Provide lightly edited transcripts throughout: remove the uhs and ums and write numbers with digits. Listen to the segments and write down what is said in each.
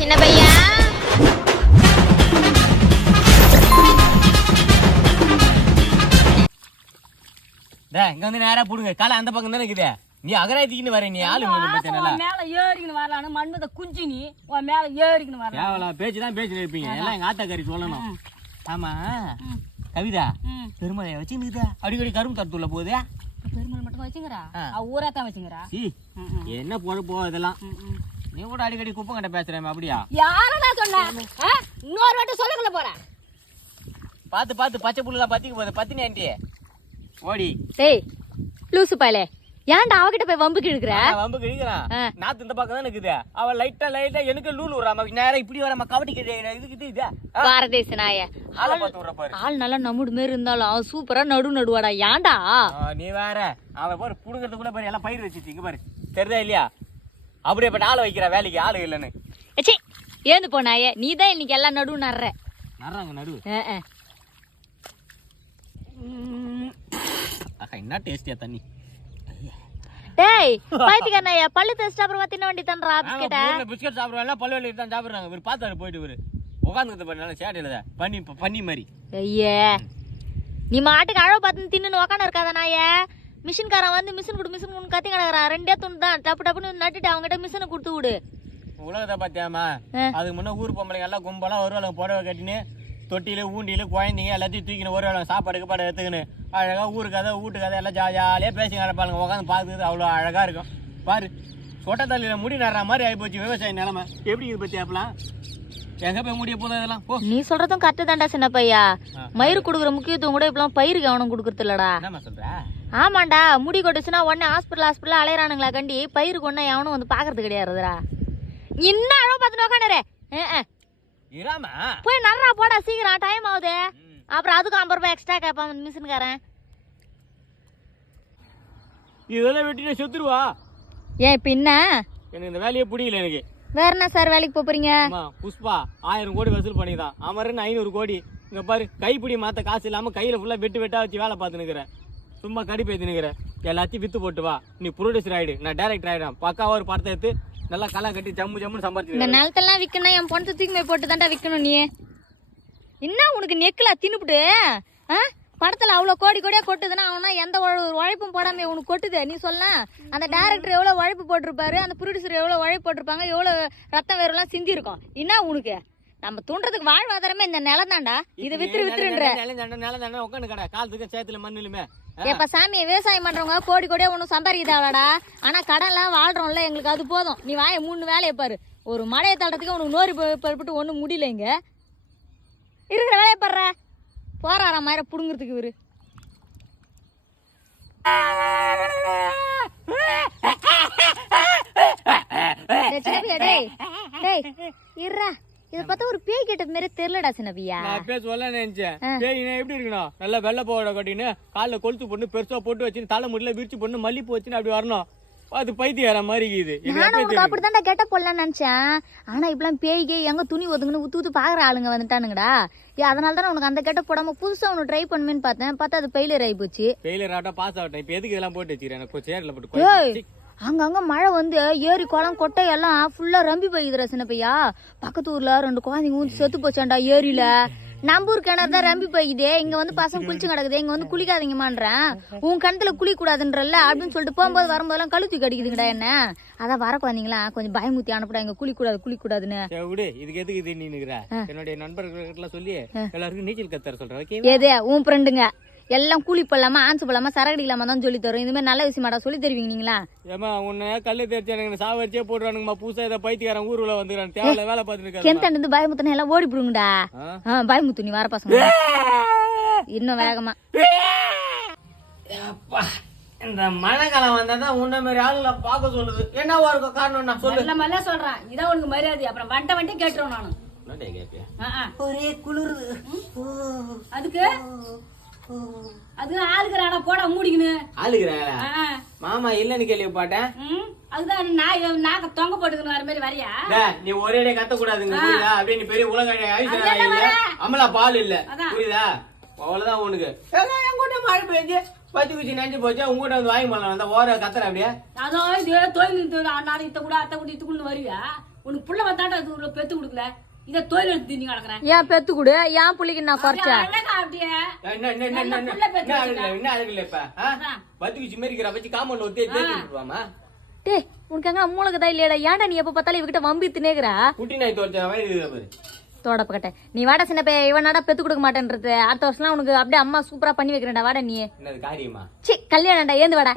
சின்ன பையா. இங்க வந்து நேரா புடுங்க. காலை அந்த பக்கம் தானே இருக்குது. நீ அகராதிக்குன்னு வர நீ ஆளு மேல ஏறிக்கின்னு வரலான்னு மண்மத குஞ்சி நீ உன் மேல ஏறிக்கின்னு வரலாம். பேச்சுதான் பேச்சு இருப்பீங்க. எல்லாம் எங்க ஆத்தாக்காரி சொல்லணும். ஆமா கவிதா பெருமழைய வச்சுக்குதா அடிக்கடி கரும்பு தரத்துள்ள போகுது. பெருமழை மட்டும் வச்சுங்கிறா ஊரா தான் வச்சுங்கிறா. என்ன பொறுப்போ இதெல்லாம். நீ கூட அடிக்கடி குப்பை கட்ட பேசுறேன். அப்படியா யாரடா சொன்ன? இன்னொரு வாட்டி சொல்லக்குள்ள போற. பாத்து பாத்து பச்சை புல்லுலாம் பத்திக்கு போகுது. பத்தினி ஆண்டி ஓடி. டேய் லூசு பயலே, ஏன்டா அவகிட்ட போய் வம்பு கிழக்குற? வம்பு கிழிக்கிறான். நாத்து இந்த பக்கம் தான் இருக்குது. அவ லைட்டா எனக்கு லூலு விடுறாம நேரம் இப்படி வர கபடி இதுக்கிட்டு இது பாரதேச நாய. ஆளை பார்த்து விடுற பாரு. ஆள் நல்லா நம்முடு மாரி இருந்தாலும் சூப்பரா நடுவாடா. ஏன்டா நீ வேற அவ பாரு புடுங்கிறதுக்குள்ள பாரு எல்லாம் பயிர் வச்சுங்க பாரு. தெரியுதா இல்லையா? அப்படியே பட்ட ஆளை வைக்கிற வேலைக்கு ஆளு இல்லைன்னு. ஏச்சி ஏந்து போனாயே, நீ தான் இன்னைக்கு எல்லாம் நடுவு நடுற. நடுறாங்க நடுவு. என்ன டேஸ்டியா தண்ணி. டேய் பைத்தியக்காரனாயா, பல்லு தேய்ச்சிட்டு அப்புறமா தின்ன வேண்டி தான்டா பிஸ்கட் சாப்பிடுவாங்க. பல்லு வலி தான் சாப்பிடுறாங்க. இவர் பார்த்தாரு போயிட்டு இவரு உட்காந்துக்கிட்டு பண்ணால சேட்டையில பண்ணி மாதிரி. ஐயே நீ மாட்டுக்கு அழகு பார்த்து தின்னு உக்காந்து இருக்காத நாய. மிஷின்காரன் வந்து மிஷின் கொடு கத்தி கிடக்குறான். ரெண்டே துண்டு தான் டப்பு டப்புன்னு நட்டுட்டு அவங்ககிட்ட மிஷினை கொடுத்து விடு. உலகத்தை பார்த்தியாமா? அதுக்கு முன்னே ஊர் பொம்பளைங்க எல்லாம் கும்பலாம் வருவாங்க. புடவை கட்டின்னு தொட்டியில ஊண்டியில குழந்தைங்க எல்லாத்தையும் தூக்கின்னு வருவாங்க. சாப்பாடு கீப்பாடு எடுத்துக்கின்னு அழகா ஊரு கதை வீட்டு கதை எல்லாம் ஜாலியாக பேசி கிடப்பாங்க. உட்காந்து பார்க்குறது அவ்வளோ அழகா இருக்கும். பாரு சொட்ட தள்ளியில முடி நடுற மாதிரி ஆகிப்போச்சு விவசாய நிலைமை. எப்படி இது பத்தி அப்பலாம் எங்க போய் முடிய போதும் இதெல்லாம்? போ. நீ சொல்றதும் கரெக்டு தான்டா சின்ன பையா. மயிறு கொடுக்குற முக்கியத்துவம் கூட இப்பெல்லாம் பயிருக்கு கவனம் கொடுக்கறது இல்லடா. என்ன சொல்ற? ஆமாண்டா, முடி கொட்டுச்சுன்னா உடனே ஹாஸ்பிட்டல் அலையறானுங்களா கண்டி பயிருக்கு ஒண்ணு எவனும் வந்து பாக்குறது கிடையாதுடா. என்ன அழகு பார்த்துட்டு உட்காந்துரு. போய் நல்லா போடா சீக்கிரம், டைம் ஆகுது. அப்புறம் அதுக்கு 50 ரூபாய் எக்ஸ்ட்ரா கேட்பான் மிஷின்காரன். இதெல்லாம் வெட்டினா செத்துருவா. ஏன் இப்ப என்ன எனக்கு இந்த வேலையே பிடிக்கல. எனக்கு வேற என்ன சார் வேலைக்கு போறீங்க? புஷ்பா 1000 கோடி வசூல் பண்ணிதான். அமரன் 500 கோடி. இங்க பாரு கைப்பிடி மாத்த காசு இல்லாம கையில ஃபுல்லா வெட்டா வச்சு வேலை பார்த்து நிக்கிறேன். சும்மா கடிப்பேத்து நிக்கிறேன். எல்லாத்தையும் வித்து போட்டு வா. நீ ப்ரொடியூசர் ஆயிடு, நான் டைரக்டர் ஆயிடும். பக்காவா ஒரு படத்தை எடுத்து நல்லா களை கட்டி ஜம்முன்னு சம்பாதிச்சு. இந்த நிலத்தெல்லாம் விக்கணும், என் பொண்ணு தூக்கி போட்டு தான்டா விக்கணும். நீ என்ன உனக்கு நெக்கலா தின்னுபிட்டு படத்துல அவ்வளவு கோடி கோடியா கொட்டுதுன்னா அவனா எந்த உழைப்பும் போடாம உனக்கு கொட்டுது. நீ சொல்ல அந்த டைரக்டர் எவ்வளவு உழைப்பு போட்டிருப்பாரு, அந்த ப்ரொடியூசர் எவ்வளவு உழைப்பு போட்டிருப்பாங்க, எவ்வளவு ரத்தம் வேறுலாம் சிந்தி இருக்கும். என்ன உனக்கு நம்ம தூண்டுறதுக்கு வாழ்வாதாரமே இந்த நிலம் தான்டா. இதை வித்துருன்ற காலத்துக்கு சேத்துல மண்ணுலுமே. எப்ப சாமியை விவசாயம் பண்றவங்க கோடி கோடியா ஒன்னும் சம்பாதிக்கிறாளடா. ஆனா கடன்லாம் வாழ்றோம்ல, எங்களுக்கு அது போதும். நீ வாய 3 வேலையை பாரு. ஒரு மழையை தள்ளுறதுக்கு உனக்கு நோரி பட்டு ஒண்ணும் முடியல. இங்க இருக்கிற வேலையை பாடுற போறார மாதிரி புடுங்கிறதுக்கு இவரு. இத பார்த்தா ஒரு பேய் கேட்டது மாதிரி தெரியலடா சின்னபியா. நான் பேச சொல்ல நினைச்சேன். பேய்னா எப்படி இருக்கணும்? நல்லா வெள்ளை போட கட்டின்னு காலில் கொளுத்து போட்டு பெருசா போட்டு வச்சுன்னு தலை முடியல விரிச்சு போட்டு மல்லிப்பூ வச்சுன்னு அப்படி வரணும். அது பைத்தியார மாதிரி இருக்குது. நானும் அப்படித்தான்டா கெட்ட போடலான்னு நினைச்சேன். ஆனா இப்பெல்லாம் பேய்க்கு எங்க துணி ஒதுங்கன்னு ஊத்து பாக்குற ஆளுங்க வந்துட்டானுங்கடா. அதனால தானே உனக்கு அந்த கெட்ட போடாம புதுசா ஒன்னு ட்ரை பண்ணுவேன்னு பார்த்தா அது ஃபெயிலியர் ஆகி போச்சு. ஃபெயிலியர் ஆட்டா பாஸ் ஆகட்டும். இப்ப எதுக்கு இதெல்லாம் போட்டு வச்சுக்கிறேன்? எனக்கு சேர்ல போட்டு அங்கங்க மழை வந்து ஏரி குளம் கொட்டை எல்லாம் ஃபுல்லா ரம்பி போயிடுற சின்ன பையா. பக்கத்து ஊர்ல 2 குழந்தைங்க ஊந்து செத்து போச்சாண்டா ஏரியில. நம்ம ஊர் கிணறு தான் ரம்பி போய்கிட்டே. இங்க வந்து பசங்க குளிச்சு கிடக்குது. இங்க வந்து குளிக்காதீங்கமான்றேன். உன் கிணத்துல குளிக்க கூடாதுன்றல அப்படின்னு சொல்லிட்டு போகும்போது வரும்போதெல்லாம் கழுத்தி கடிக்குதுங்கடா என்ன. அதான் வர குழந்தைங்களா கொஞ்சம் பயமுத்தி அனுப்பிடா, இங்க குளிக்க கூடாதுன்னு. இதுக்கு எதுக்கு நீ என்னுடைய நண்பர்கள் சொல்லி எல்லாருக்கும் நீச்சல் கத்தர சொல்றேன். எது உன் ஃப்ரெண்டுங்க எல்லாம் கூலி போடலாமா ஆன்சு போடலாமா சரகடி இல்லாம தான் சொல்லி தரும். இந்த மாதிரி நல்ல விஷயமாடா சொல்லி தருவீங்க நீங்களா? ஏமா உன்ன கல்லு தெரிச்சு எனக்கு சாவடிச்சே போடுறானுங்கம்மா. புதுசா இதை பைத்தியாரன் ஊருல வந்துக்கிறான். தேவையில்ல வேலை பார்த்துருக்கேன். கெந்த இருந்து பயமுத்தனை எல்லாம் ஓடி போடுங்கடா. பயமுத்து நீ வர பசங்க இன்னும் வேகமா. இந்த மழை காலம் வந்தாதான் உன்ன மாதிரி ஆளுல பாக்க சொல்லுது. என்னவா இருக்கும் காரணம்? நான் சொல்ல சொல்றேன். இதான் உனக்கு மரியாதை. அப்புறம் வண்டி கேட்டுருவோம் நானு. ஒரே குளிர். அதுக்கு ஆளுக்குறானா போட மூடிக்கணும். ஆளுக்குறாங்களா? மாமா இல்லன்னு கேள்விப்பட்டேன். அதுதான் நாக்க தொங்க போட்டுக்கணும் வர மாதிரி வரியா? நீ ஒரே கத்த கூடாதுங்க புரியுதா? அப்படியே நீ பெரிய உலக அமலா பால் இல்ல புரியுதா? அவ்வளவுதான் உனக்கு. எங்கூட்ட மழை பெஞ்சு பத்தி குச்சி நெஞ்சு போச்சா உங்ககிட்ட வந்து வாங்கி போடலாம். ஓர கத்துற அப்படியே அதான் தொழில் நாளைக்கு கூட அத்தை கூட இத்துக்குன்னு வருவியா? உனக்கு புள்ள வந்தாண்டா இது உள்ள பெத்து கொடுக்கல இதை தொழில் எடுத்து நீ கிடக்குறேன் ஏன் பெத்து கொடு ஏன் புள்ளிக்கு நான் குறைச்சேன் அழகா அப்படியே என்ன அழகுல இப்ப பத்துக்குச்சு மேரிக்கிற வச்சு காம்பவுண்ட் ஒத்தி தேடிவாமா டேய் உனக்கு எங்க மூளைக்குதான் இல்லையடா ஏன்டா நீ எப்ப பார்த்தாலும் இவகிட்ட வம்பி தினேக்குறா குட்டி நாய் தோற்ற தோட பக்கட்ட நீ வாடா சின்ன பையன் இவன் நாடா பெத்து கொடுக்க மாட்டேன்றது அடுத்த வருஷம்லாம் உனக்கு அப்படியே அம்மா சூப்பரா பண்ணி வைக்கிறேன்டா வாடா நீ என்னது காரியமா சி கல்யாணம்டா ஏந்து வாடா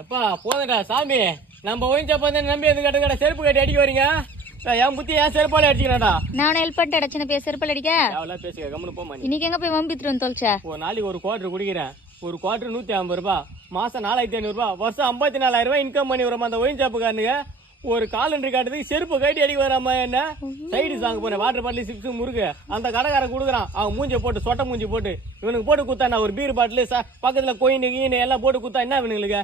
அப்பா போதடா சாமி நம்ம ஒயிஞ்சப்ப வந்து நம்பி எது கட்ட செருப்பு கட்டி அடிக்க வரீங்க என் புத்தி ஏன் செருப்பாலே அடிச்சுக்கிறேன்டா நான் ஹெல்ப் பண்ணிட்டேன் சின்ன பையன் செருப்பல் அடிக்க அவ்வளோ பேசுக கம்முனு போமா இன்னைக்கு எங்க போய் வம்பித்துட்டு வந்து தொலைச்ச ஒரு நாளைக்கு ஒரு குவார்டர் குடிக்கிறேன் ஒரு குவார்டர் 150 ரூபாய் மாசம் 4500 ரூபாய் வருஷம் 54,000 ரூபாய் இன்கம் பண்ணி வரோம் அந்த ஒயின் ஷாப்புக்காரனுங்க ஒரு காலண்டரி காட்டுறதுக்கு செருப்பு கட்டி அடிக்க வராம என்ன சைடு சாங்க போனேன் வாட்டர் பாட்டில் சிப்ஸ் முறுக்கு அந்த கடைக்காரன் கொடுக்குறான் அவன் மூஞ்சி போட்டு சொட்டை மூஞ்சி போட்டு இவனுக்கு போட்டு குத்தா நான் ஒரு பீர் பாட்டில் பக்கத்துல கோயின் கீனு எல்லாம் போட்டு குத்தா என்ன இவனுங்களுக்கு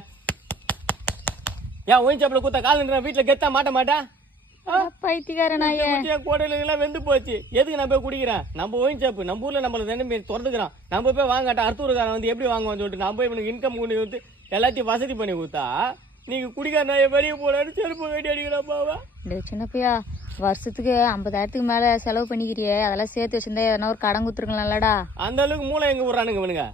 ஏன் ஒயின் ஷாப்ல குத்தா காலண்டர் வீட்டுல கெத்தா மாட்ட மாட்டேன் பைத்தியக்காரனாயே கோடையில வெந்து போச்சு எதுக்கு நான் போய் குடிக்கிறேன் நம்ம ஒயின் ஷாப்பு நம்ம ஊர்ல நம்மள தினமே திறந்துக்கிறான் நம்ம போய் வாங்காட்டா அர்த்தூர்காரன் வந்து எப்படி வாங்குவான்னு சொல்லிட்டு நம்ம போய் இவனுக்கு இன்கம் கொண்டு வந்து எல்லாத்தையும் வசதி பண்ணி கொடுத்தா நீங்க குடிக்கார நான் வெளியே போனாரு செருப்பு கட்டி அடிக்கிறாப்பாவா சின்ன பையா வருஷத்துக்கு 50,000 மேல செலவு பண்ணிக்கிறியே அதெல்லாம் சேர்த்து வச்சிருந்தா எதனா ஒரு கடன் கொடுத்துருக்கலாம்லடா அந்த அளவுக்கு மூளை எங்க விடுறானுங்க இவனுங்க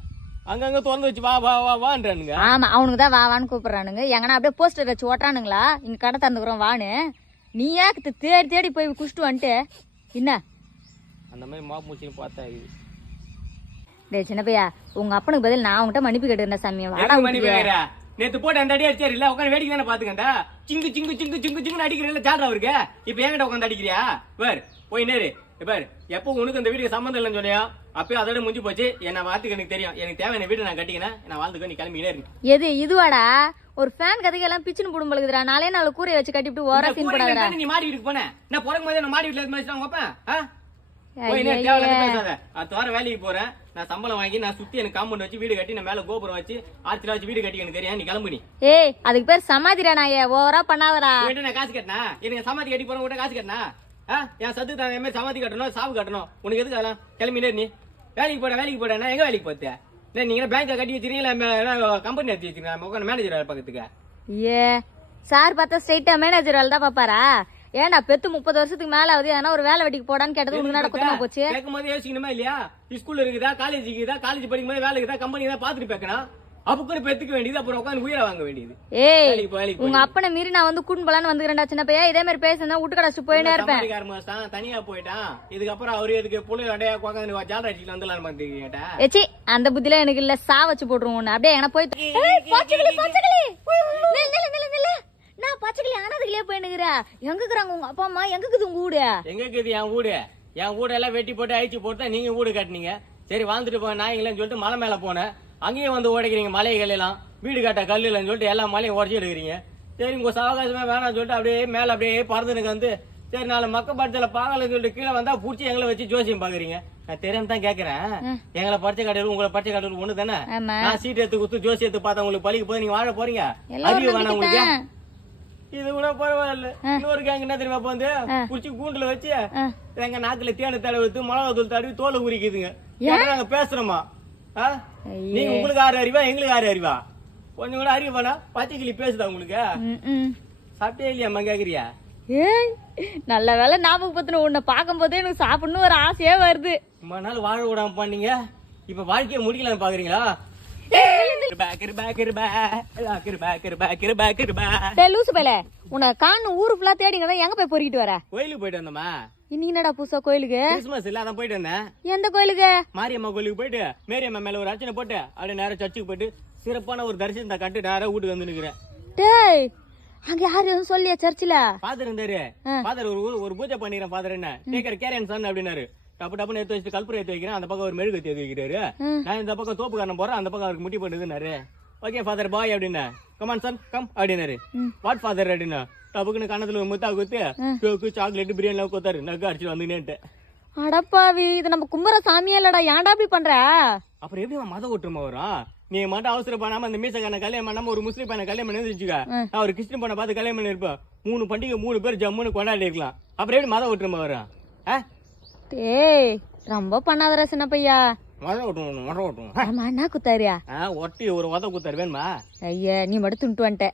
அங்கங்க திறந்து வச்சு வா வா வா வான்றானுங்க ஆமா அவனுக்கு தான் வா வான்னு கூப்பிடுறானுங்க எங்கன்னா அப்படியே போஸ்டர் வச்சு ஓட்டுறானுங்களா இங்க கடை தந்துக்கிறோம் வான்னு நீ ஏன் தேடி தேடி போய் குடிச்சிட்டு வந்துட்டு என்ன அந்த மாதிரி மாப்பூச்சின்னு பார்த்தா இது டே சின்ன பையா உங்க அப்பனுக்கு பதில் நான் உங்ககிட்ட மன்னிப்பு கேட்டுக்கிறேன் சாமி வாடா நேத்து போட்டு அந்த அடி அடிச்சாரு இல்ல உட்காந்து வேடிக்கை தானே பாத்துக்கண்டா சிங்கு சிங்கு சிங்கு சிங்கு சிங்குன்னு அடிக்கிறீங்களா ஜாடா அவருக்கு இப்ப என்கிட்ட உட்காந்து அடிக்கிறியா பார் போய் நேரு பார் எப்போ உனக்கு இந்த வீட்டுக்கு சம்மந்தம் இல்லைன்னு சொன்னியா அப்பயும் அதோட முடிஞ்சு போச்சு என்ன வார்த்தைக்கு எனக்கு தெரியும் எனக்கு தேவையான வீடு நான் கட்டிக்கினேன் நான் வாழ்ந்துக்க நீ கிளம்பினே இருக்கு எது இதுவாடா ஒரு ஃபேன் கதைக்கு எல்லாம் பிச்சுன்னு போடும் பழகுதுடா நாளே நாள் கூரையை வச்சு கட்டிவிட்டு ஓர சீன் போடாதடா நீ மாடி வீட்டுக்கு போனேன் நான் பிறக்கும் போதே நான் மாடி வீட்டுல இருந்து வச்சுட்டாங்க வைப்பேன் போய் நேரு தேவையில்லாத பேசாத அது தவிர வேலைக்கு போறேன் நான் சம்பளம் வாங்கி நான் சுத்தி எனக்கு காம்பவுண்ட் வச்சு வீடு கட்டி நான் மேல கோபுரம் வச்சு ஆர்ச்சில வச்சு வீடு கட்டி எனக்கு தெரியும் நீ கிளம்பு நீ ஏய் அதுக்கு பேர் சமாதிரா நாயே ஓவரா பண்ணாதடா உன்கிட்ட நான் காசு கட்டினா எனக்கு சமாதி கட்டி போறேன் உன்கிட்ட காசு கட்டினா என் சத்துக்கு தான் மாதிரி சமாதி கட்டணும் சாவு கட்டணும் உனக்கு எதுக்கு அதெல்லாம் கிளம்பினே நீ வேலைக்கு போட நான் எங்க வேலைக்கு போத்தேன் நீங்க பேங்க கட்டி வச்சிருக்கீங்களா கம்பெனி எடுத்து வச்சிருக்கீங்க மேனேஜர் வேலை பக்கத்துக்கு ஏ சார் பார்த்தா ஸ்ட்ரைட்டா மேனேஜர் வேலை தான் பாப்பாரா ஏன்டா பெத்து 30 வருஷத்துக்கு மேல ஆகுது ஏன்னா ஒரு வேலை வெட்டிக்கு போடான்னு கேட்டது உனக்கு நட குத்தமா போச்சு கேட்கும் போது யோசிக்கணுமா இல்லையா ஸ்கூல்ல இருக்குதா காலேஜ் இருக்குதா காலேஜ் படிக்கும் போது வேலை இருக்குதா கம்பெனி தான் பாத்துட்டு பேக்கணும் அப்படி பெத்துக்க வேண்டியது அப்புறம் உட்காந்து உயிரை வாங்க வேண்டியது ஏய் உங்க அப்பனை மீறி நான் வந்து கூட்டு போலான்னு வந்துக்கிறேன்டா சின்ன பையா இதே மாதிரி பேசுனா விட்டு கடைச்சு போயினே இருப்பேன் தனியா போயிட்டான் இதுக்கப்புறம் அவரு எதுக்கு புள்ளி அடையா உட்காந்து ஜாலா அடிச்சுட்டு வந்துடலான்னு பாத்துக்கிட்டா ஏச்சி அந்த புத்தில எனக்கு இல்ல சா வச்சு போட்டுருவோம் அப்படியே என போய் நான் பச்சைக்கிளி ஆனதுக்குள்ளே போயினுக்குறா எங்க இருக்கிறாங்க உங்க அப்பா அம்மா எங்க இருக்குது உங்க வீடு எங்க இருக்குது என் வீடு எல்லாம் வெட்டி போட்டு அழிச்சு போட்டு நீங்க வீடு கட்டினீங்க சரி வாழ்ந்துட்டு போன நாய்ங்களேன்னு சொல்லிட்டு மலை மேல போனேன் அங்கேயும் வந்து உடைக்கிறீங்க மலைகள் எல்லாம் வீடு கட்ட கல் இல்லைன்னு சொல்லிட்டு எல்லா மலையும் உடச்சி எடுக்கிறீங்க சரி உங்க சவகாசமே வேணாம்னு சொல்லிட்டு அப்படியே மேல அப்படியே பறந்துனுக்கு வந்து சரி நாலு மக்கப்படுத்தல பாக்கலன்னு சொல்லிட்டு கீழே வந்தா பூச்சி எங்களை வச்சு ஜோசியம் பாக்குறீங்க நான் தெரியாம தான் கேக்குறேன் எங்களை படிச்ச கடவுள் உங்களை படிச்ச கடவுள் ஒண்ணு தானே நான் சீட்டு எடுத்து குத்து ஜோசி எடுத்து பார்த்தா உங்களுக்கு பழிக்கு போய் நீங்க வாழ போறீங்க அறிவு வேணாம் உங்களுக்கு இது கூட பரவாயில்ல இன்னொரு கேங்க என்ன தெரியுமா வந்து குச்சி கூண்டுல வச்சு எங்க நாக்குல தேனை தடவை மிளகா தூள் தடவி தோலை உரிக்குதுங்க நாங்க பேசுறோமா நீங்க உங்களுக்கு 6 அறிவா எங்களுக்கு 6 அறிவா கொஞ்சம் கூட அறிவு வேணா பச்சைக்கிளி பேசுதா உங்களுக்கு சாப்பிட்டே இல்லையாம்மா கேக்குறியா ஏய் நல்ல வேலை ஞாபகப்படுத்தின உன்னை பார்க்கும் போதே எனக்கு சாப்பிடணும் ஒரு ஆசையே வருது ரொம்ப நாள் வாழ விடாம பண்ணீங்க இப்ப வாழ்க்கையை முடிக்கலாம்னு பாக்குறீங்களா உன்னை காணு ஊரு ஃபுல்லா தேடிங்க எங்க போய் பொறிக்கிட்டு வர கோயிலுக்கு போயிட்டு வந்தோமா இன்னைக்கு என்னடா புதுசா கோயிலுக்கு கிறிஸ்துமஸ் இல்ல அதான் போயிட்டு வந்தேன் எந்த கோயிலுக்கு மாரியம்மா கோயிலுக்கு போயிட்டு மேரியம்மா மேல ஒரு அர்ச்சனை போட்டு அப்படியே நேரம் சர்ச்சுக்கு போயிட்டு சிறப்பான ஒரு தரிசனத்தை கட்டு நேரம் வீட்டுக்கு வந்து நிக்கிறேன் டேய் அங்க யாரு சொல்லியா சர்ச்சில ஃபாதர் இருந்தாரு ஃபாதர் ஒரு பூஜை பண்ணிக்கிறேன் ஃபாதர் என்ன கேக்குற கேரியன் சன் அப்படின்னாரு டப்பு டப்புன்னு எடுத்து வச்சுட்டு கல்புரை எடுத்து வைக்கிறேன் அந்த பக்கம் ஒரு மெழுகு எடுத்து வைக்கிறாரு நான் இந்த பக்கம் தோப்புக்காரன் போறேன் அந்த பக்கம் அவருக்கு முட்டி பண்ணுதுன்னாரு ஓகே ஃபாதர் பாய் அப்படின்னா கமான் சன் கம் அப்படின்னாரு வாட் ஃபாதர் அப்படின்னா டப்புக்குன்னு கண்ணத்துல முத்தா குத்து கேக்கு சாக்லேட் பிரியாணி எல்லாம் கொத்தாரு நக்கு அடிச்சுட்டு வந்துனேன்ட்டு அடப்பாவி இது நம்ம கும்புற சாமியே இல்லடா ஏன்டா அப்படி பண்ற அப்புறம் எப்படி மத ஒற்றுமை வரும் நீ மட்டும் அவசரப்படாம அந்த மீசக்கான கல்யாணம் பண்ணாம ஒரு முஸ்லீம் பையனை கல்யாணம் பண்ணி வச்சுக்க நான் ஒரு கிறிஸ்டின் பண்ண பார்த்து கல்யாணம் பண்ணி இருப்பேன் 3 பண்டிகை 3 பேர் ஜம்முன்னு கொண்டாடி இருக்கலாம் அப்புறம் எப்படி மத ஒற்றுமை வரும் டேய் ரொம்ப பண்ணாதடா சின்ன பையா மத ஒட்டுவோம் என்ன குத்தாரியா ஒட்டி ஒரு உத குத்தாரு வேணுமா ஐயா நீ மட்டும் துண்டு வந்துட்ட